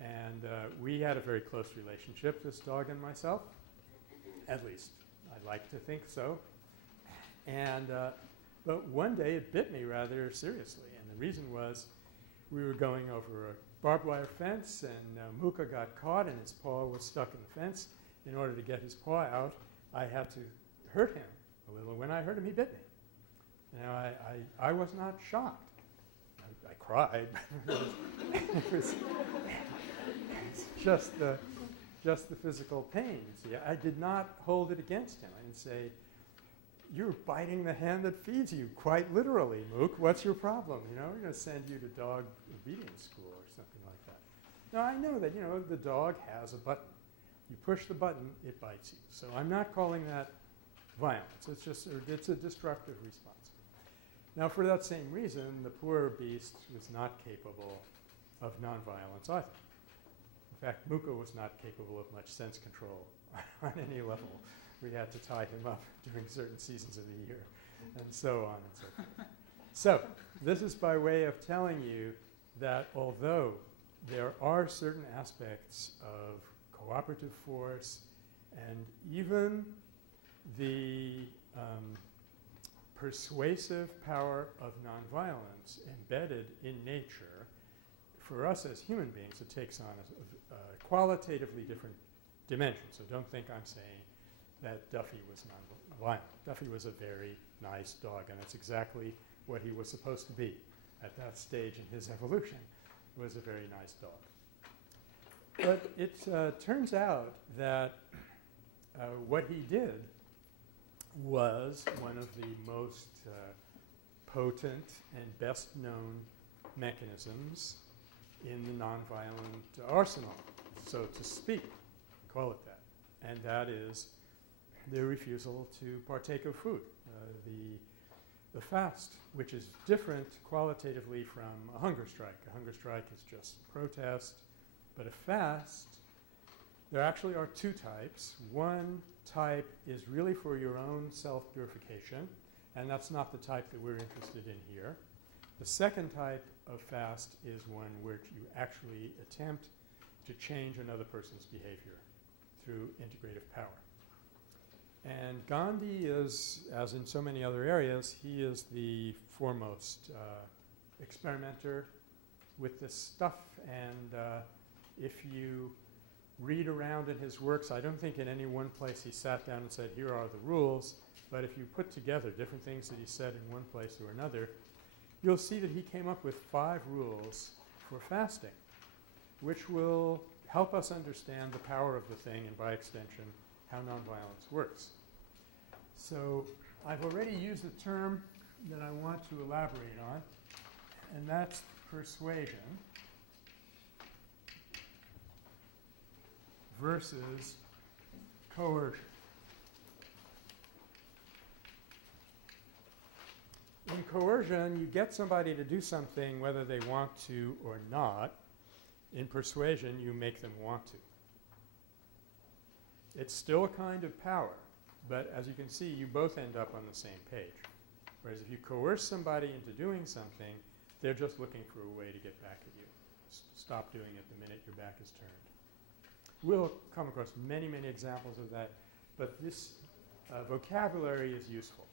And we had a very close relationship, this dog and myself. At least I like to think so. And but one day it bit me rather seriously. And the reason was we were going over a barbed wire fence, and Muka got caught and his paw was stuck in the fence. In order to get his paw out, I had to hurt him a little. When I hurt him, he bit me. Now, I was not shocked. I cried. It was just the physical pain. See, I did not hold it against him. I didn't say, "You're biting the hand that feeds you," quite literally, Mook. What's your problem? You know, we're going to send you to dog obedience school or something like that. Now, I know that, you know, the dog has a button. You push the button, it bites you. So I'm not calling that violence. It's just, it's a destructive response. Now, for that same reason, the poor beast was not capable of nonviolence either. In fact, Muka was not capable of much sense control on any level. We had to tie him up during certain seasons of the year, and so on and so forth. So this is by way of telling you that although there are certain aspects of cooperative force and even the persuasive power of nonviolence embedded in nature, for us as human beings, it takes on a qualitatively different dimension. So don't think I'm saying that Duffy was nonviolent. Duffy was a very nice dog, and that's exactly what he was supposed to be at that stage in his evolution. He was a very nice dog. But it turns out that what he did was one of the most potent and best known mechanisms in the nonviolent arsenal, so to speak, call it that. And that is the refusal to partake of food, the fast, which is different qualitatively from a hunger strike. A hunger strike is just protest, but a fast, there actually are two types. One type is really for your own self-purification, and that's not the type that we're interested in here. The second type of fast is one where you actually attempt to change another person's behavior through integrative power. And Gandhi is, as in so many other areas, he is the foremost experimenter with this stuff. And if you read around in his works, I don't think in any one place he sat down and said, here are the rules. But if you put together different things that he said in one place or another, you'll see that he came up with 5 rules for fasting, which will help us understand the power of the thing and, by extension, how nonviolence works. So I've already used a term that I want to elaborate on, and that's persuasion versus coercion. In coercion, you get somebody to do something whether they want to or not. In persuasion, you make them want to. It's still a kind of power, but as you can see, you both end up on the same page. Whereas if you coerce somebody into doing something, they're just looking for a way to get back at you. Stop doing it the minute your back is turned. We'll come across many, many examples of that, but this vocabulary is useful.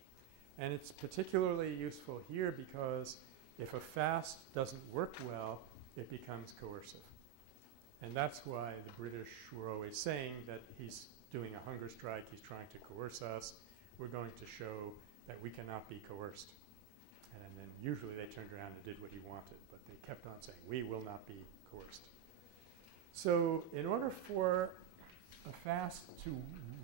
And it's particularly useful here because if a fast doesn't work well, it becomes coercive. And that's why the British were always saying that he's doing a hunger strike, he's trying to coerce us. We're going to show that we cannot be coerced. And then usually they turned around and did what he wanted, but they kept on saying, we will not be coerced. So in order for a fast to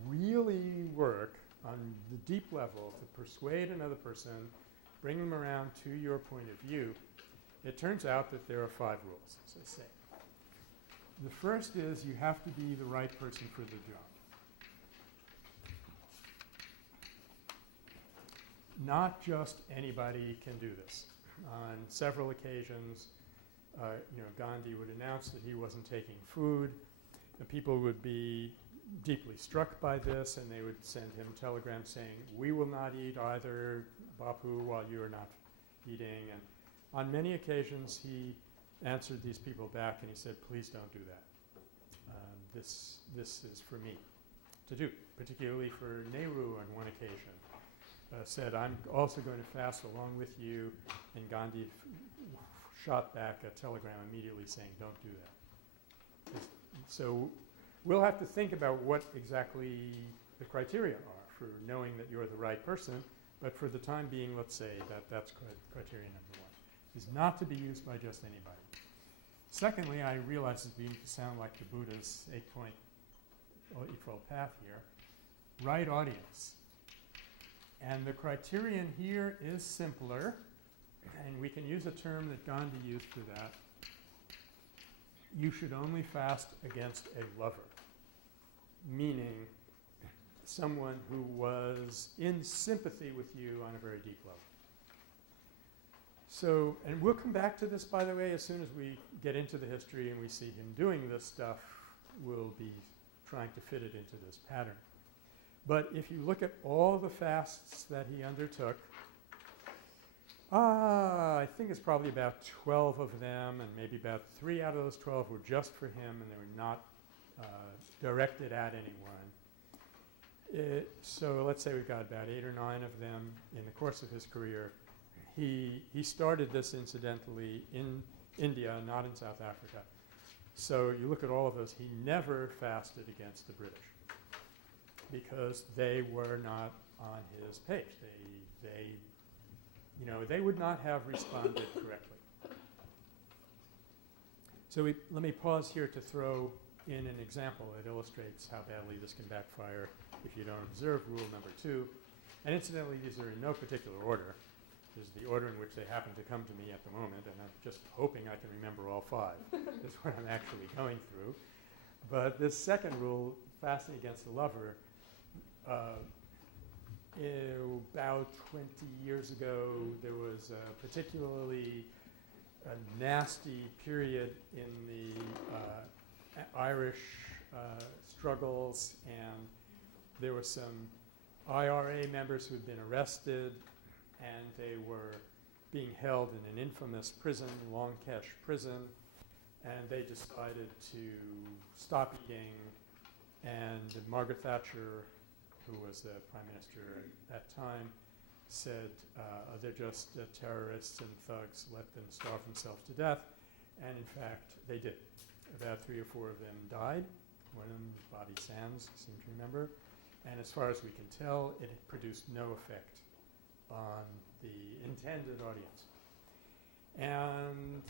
really work on the deep level, to persuade another person, bring them around to your point of view, it turns out that there are 5 rules, as I say. The first is you have to be the right person for the job. Not just anybody can do this. On several occasions, Gandhi would announce that he wasn't taking food. The people would be deeply struck by this, and they would send him telegrams saying, "We will not eat either, Bapu, while you are not eating." And on many occasions, he answered these people back, and he said, "Please don't do that. This is for me to do." Particularly for Nehru on one occasion, said, "I'm also going to fast along with you," and Gandhi shot back a telegram immediately saying, "Don't do that." So we'll have to think about what exactly the criteria are for knowing that you're the right person, but for the time being, let's say that that's criteria number one, is not to be used by just anybody. Secondly, I realize it's beginning to sound like the Buddha's 8-point Eightfold Path here. Right audience. And the criterion here is simpler, and we can use a term that Gandhi used for that. You should only fast against a lover, meaning someone who was in sympathy with you on a very deep level. So, and we'll come back to this, by the way, as soon as we get into the history and we see him doing this stuff, we'll be trying to fit it into this pattern. But if you look at all the fasts that he undertook, I think it's probably about 12 of them, and maybe about 3 out of those 12 were just for him, and they were not directed at anyone. So let's say we've got about 8 or 9 of them in the course of his career. He started this, incidentally, in India, not in South Africa. So you look at all of those, he never fasted against the British because they were not on his page. They would not have responded correctly. So let me pause here to throw in an example that illustrates how badly this can backfire if you don't observe rule number 2. And incidentally, these are in no particular order. This is the order in which they happen to come to me at the moment, and I'm just hoping I can remember all 5. That's what I'm actually going through. But this second rule, fasting against the lover, about 20 years ago, there was a particularly nasty period in the Irish struggles, and there were some IRA members who had been arrested, and they were being held in an infamous prison, Long Kesh prison, and they decided to stop eating, and Margaret Thatcher, who was the prime minister at that time, said, they're just terrorists and thugs, let them starve themselves to death. And in fact, they did. About 3 or 4 of them died. One of them was Bobby Sands, I seem to remember. And as far as we can tell, it produced no effect on the intended audience. And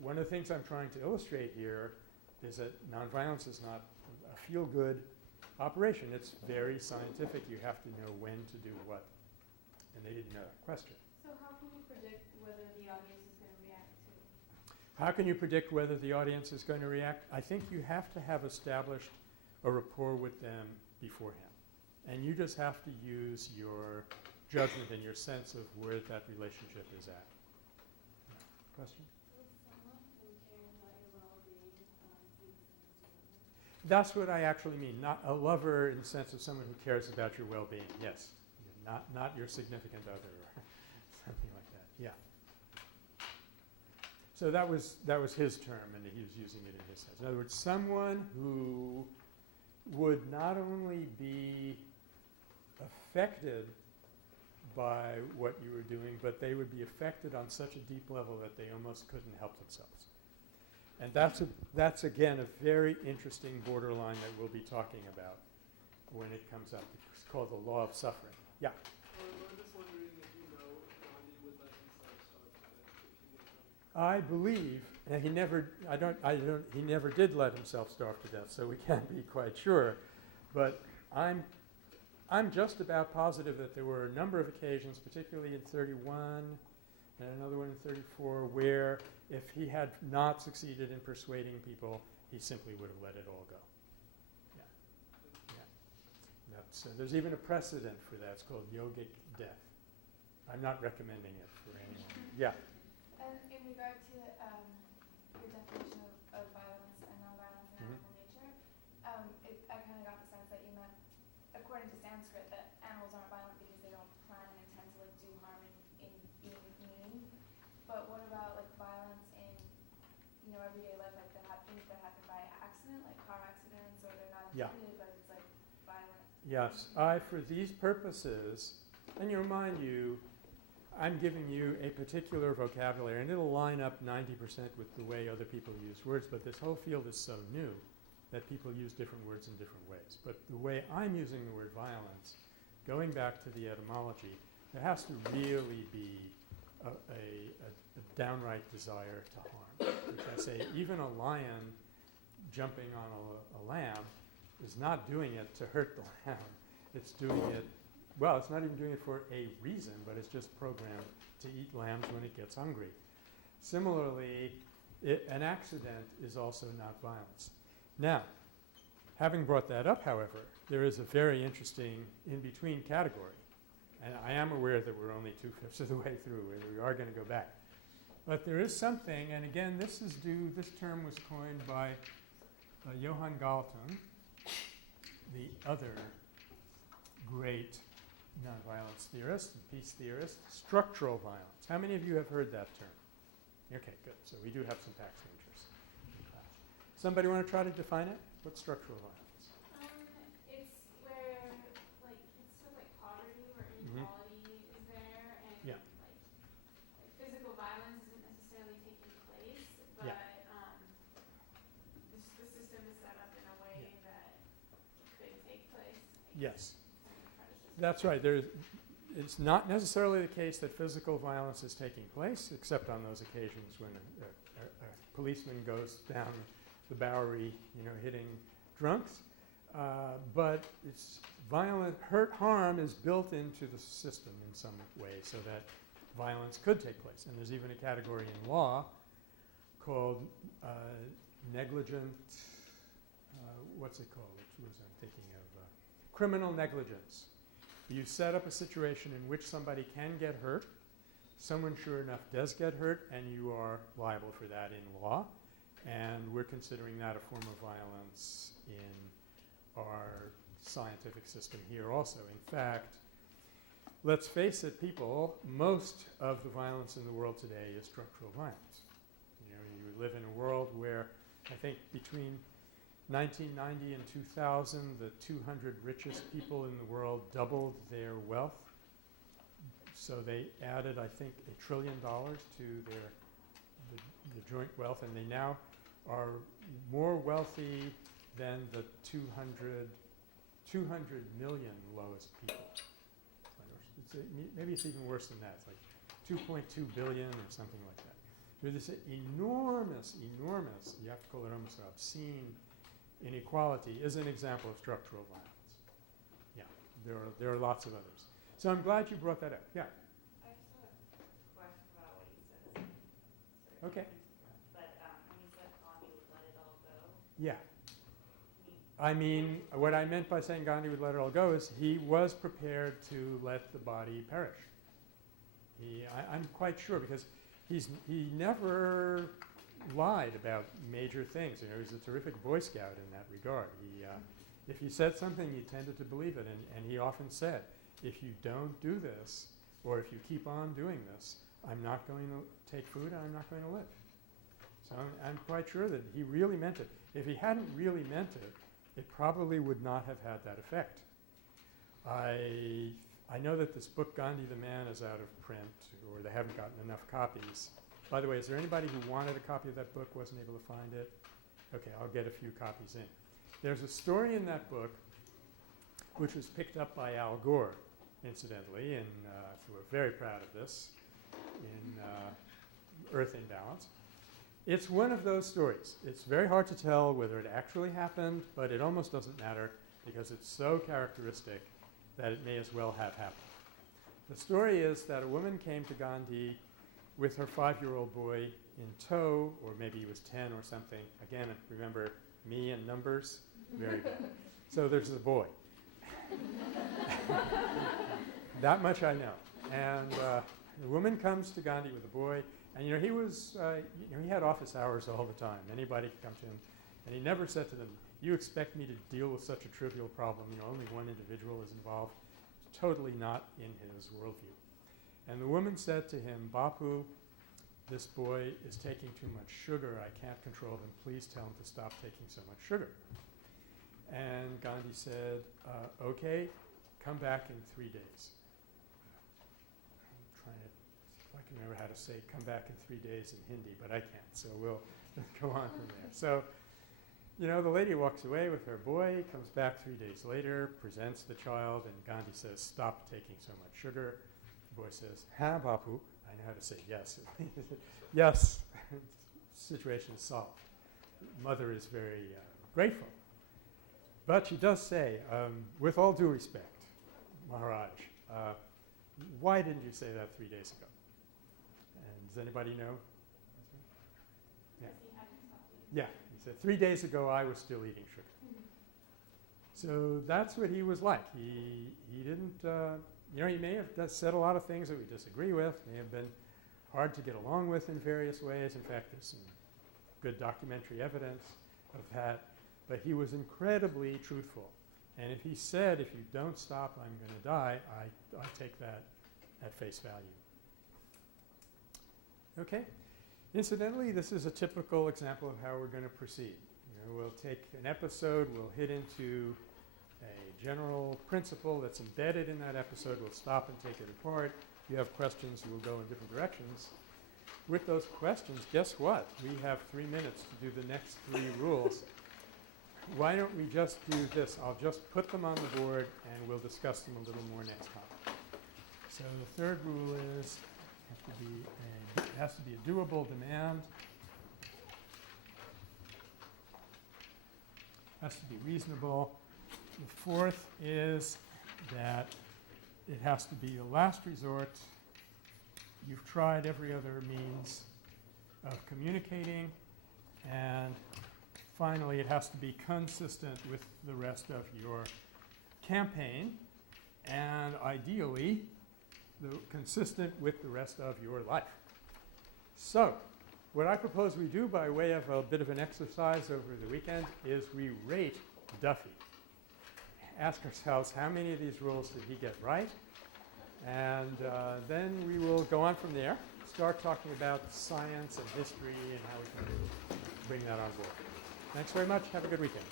one of the things I'm trying to illustrate here is that nonviolence is not a feel-good operation. It's very scientific. You have to know when to do what. And they didn't know that question. So how can you predict whether the audience is going to react to? How can you predict whether the audience is going to react? I think you have to have established a rapport with them beforehand. And you just have to use your judgment and your sense of where that relationship is at. Question? Would someone who cares about your well-being see this as a lover? That's what I actually mean. Not a lover in the sense of someone who cares about your well-being. Yes. Not your significant other or something like that. Yeah. So that was his term, and he was using it in his sense. In other words, someone who would not only be affected by what you were doing, but they would be affected on such a deep level that they almost couldn't help themselves. And that's again a very interesting borderline that we'll be talking about when it comes up. It's called the law of suffering. Yeah. I'm just wondering if you know if Gandhi would let himself starve to death if he were hungry. I believe, and he never did let himself starve to death, so we can't be quite sure. But I'm just about positive that there were a number of occasions, particularly in 31 and another one in 34, where if he had not succeeded in persuading people, he simply would have let it all go. There's even a precedent for that. It's called yogic death. I'm not recommending it for anyone. Yeah. And in regard to your definition of violence and nonviolence and animal nature, I kind of got Yeah. But it's like violent. Yes, for these purposes, and you remind you, I'm giving you a particular vocabulary, and it'll line up 90% with the way other people use words, but this whole field is so new that people use different words in different ways. But the way I'm using the word violence, going back to the etymology, there has to really be a downright desire to harm. Which I say, even a lion jumping on a lamb is not doing it to hurt the lamb. It's doing it, well, it's not even doing it for a reason, but it's just programmed to eat lambs when it gets hungry. Similarly, an accident is also not violence. Now, having brought that up, however, there is a very interesting in-between category. And I am aware that we're only 2/5 of the way through, and we are going to go back. But there is something, and again, this term was coined by Johann Galton, the other great nonviolence theorist and peace theorist, structural violence. How many of you have heard that term? Okay, good. So we do have some tax majors in class. Somebody want to try to define it? What's structural violence? It's where, like, it's sort of like poverty where inequality is there, and Yeah. like physical violence isn't necessarily taking place, but Yeah. the system is set up in a way that could take place. Yes. Kind of predecessor. That's right. It's not necessarily the case that physical violence is taking place, except on those occasions when a policeman goes down the Bowery, hitting drunks. But it's violent harm is built into the system in some way so that violence could take place. And there's even a category in law called negligent, what's it called? Which was I'm thinking of criminal negligence. You set up a situation in which somebody can get hurt, someone sure enough does get hurt, and you are liable for that in law. And we're considering that a form of violence in our scientific system here also. In fact, let's face it, people, most of the violence in the world today is structural violence. You live in a world where I think between 1990 and 2000, the 200 richest people in the world doubled their wealth. So they added, I think, $1 trillion to the joint wealth, and they now are more wealthy than the 200 million lowest people. Maybe it's even worse than that. It's like 2.2 billion or something like that. There's this enormous, you have to call it almost obscene inequality is an example of structural violence. Yeah, there are lots of others. So I'm glad you brought that up. Yeah. I just have a question about what you said. Okay. But when you said Gandhi would let it all go, Yeah. I mean, what I meant by saying Gandhi would let it all go is he was prepared to let the body perish. I'm quite sure because he never lied about major things. He was a terrific Boy Scout in that regard. If he said something, you tended to believe it, and he often said, if you don't do this, or if you keep on doing this, I'm not going to take food and I'm not going to live. So I'm quite sure that he really meant it. If he hadn't really meant it, it probably would not have had that effect. I know that this book, Gandhi the Man, is out of print, or they haven't gotten enough copies. By the way, is there anybody who wanted a copy of that book, wasn't able to find it? Okay, I'll get a few copies in. There's a story in that book which was picked up by Al Gore, incidentally, and we're very proud of this, in Earth in Balance. It's one of those stories. It's very hard to tell whether it actually happened, but it almost doesn't matter because it's so characteristic that it may as well have happened. The story is that a woman came to Gandhi with her 5-year-old boy in tow, or maybe he was 10 or something. Again, remember me and numbers? Very bad. So there's the boy. That much I know. And the woman comes to Gandhi with the boy, and he was, he had office hours all the time. Anybody could come to him, and he never said to them, "You expect me to deal with such a trivial problem? Only one individual is involved." Totally not in his worldview. And the woman said to him, "Bapu, this boy is taking too much sugar. I can't control him. Please tell him to stop taking so much sugar." And and Gandhi said, okay, come back in 3 days. I'm trying to see if I can remember how to say come back in 3 days in Hindi, but I can't, so we'll go on from there. So, you know, the lady walks away with her boy, comes back 3 days later, presents the child, and Gandhi says, stop taking so much sugar. The boy says, ha, Bapu. I know how to say yes. Yes, situation is solved. Mother is very grateful. But she does say, with all due respect, Maharaj, why didn't you say that 3 days ago? And does anybody know? Yeah. Because he hadn't stopped eating. Yeah, he said 3 days ago I was still eating sugar. So that's what he was like. He didn't, you know, he may have said a lot of things that we disagree with, may have been hard to get along with in various ways. In fact, there's some good documentary evidence of that. But he was incredibly truthful. And if he said, if you don't stop, I'm going to die, I take that at face value. Okay. Incidentally, this is a typical example of how we're going to proceed. You know, we'll take an episode, we'll hit into a general principle that's embedded in that episode. We'll stop and take it apart. If you have questions, we'll go in different directions. With those questions, guess what? We have 3 minutes to do the next 3 rules. Why don't we just do this? I'll just put them on the board and we'll discuss them a little more next time. So the third rule is it has to be a doable demand. Has to be reasonable. The fourth is that it has to be a last resort. You've tried every other means of communicating. And finally, it has to be consistent with the rest of your campaign. And ideally, consistent with the rest of your life. So, what I propose we do by way of a bit of an exercise over the weekend is we rate Duffy. Ask ourselves, how many of these rules did he get right? And then we will go on from there, start talking about science and history and how we can bring that on board. Thanks very much. Have a good weekend.